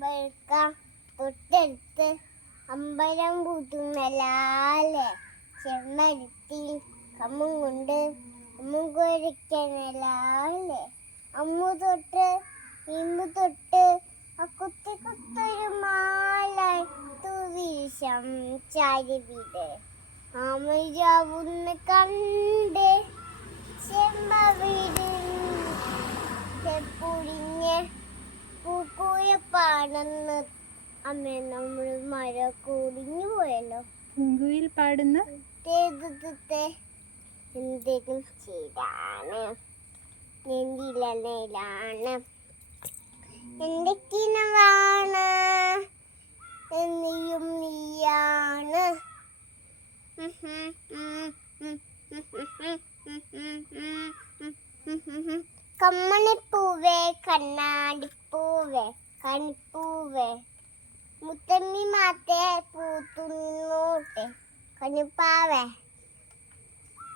വെളുക്കാം തൊട്ടടുത്ത് അമ്പലം പൂത്തുന്നല്ലാലെ ചെമ്മരുത്തി കമ്മും കൊണ്ട് അമ്മ കുരയ്ക്കണല്ലാലെ അമ്മു തൊട്ട് ഇമ്മു തൊട്ട് കുത്തി കുത്തൊരു മാല തുവിഷം ചാരിവിട് അമരാവുന്ന കണ്ട് ചെമ്പവിട് പൊടിഞ്ഞ് പൂക്കുയിൽ പാടുന്ന അമ്മ നമ്മൾ മഴ കൂടിഞ്ഞു പോയല്ലോ. പൂങ്കുയിൽ പാടുന്ന എന്തെങ്കിലും ചെയ്താണ് നെഞ്ചില നേലാണ് എൻ്റെ കിണവാണ് നീയും നീയാണ്. കമ്മണിപ്പൂവേ കണ്ണാടിപ്പൂവേ കണിപ്പൂവേ മുത്തമ്മി മാത്തേ പൂത്തുന്നോട്ടെ കണിപ്പാവേ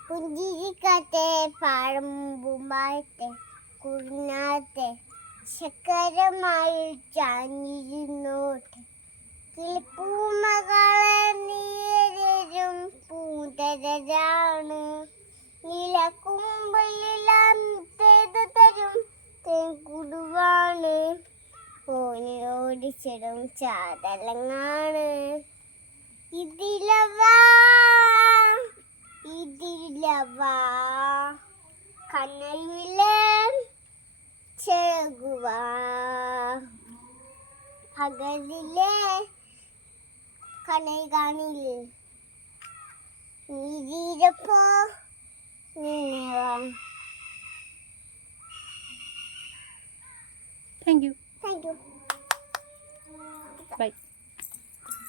പുഞ്ചിരിക്കാത്തെ പാഴമ്പുമായിട്ട് കുറിനാത്തെ ശക്കരമായി ചാഞ്ഞിരുന്നോട്ടെ കിളിപ്പൂമകളെ നീരും പൂതരാണ് നീലക്കുമ്പലിലാത്തേത് തരും തേൻകുടുവാണ് ഓടിച്ചിടും ചാതലങ്ങാണ് ഇതിലവാ കണ്ണയിലെ ചെകുവാ പകലിലെ കണ്ണൈ കാണില്ലേ നീതിരപ്പോ thank you. Thank you. By.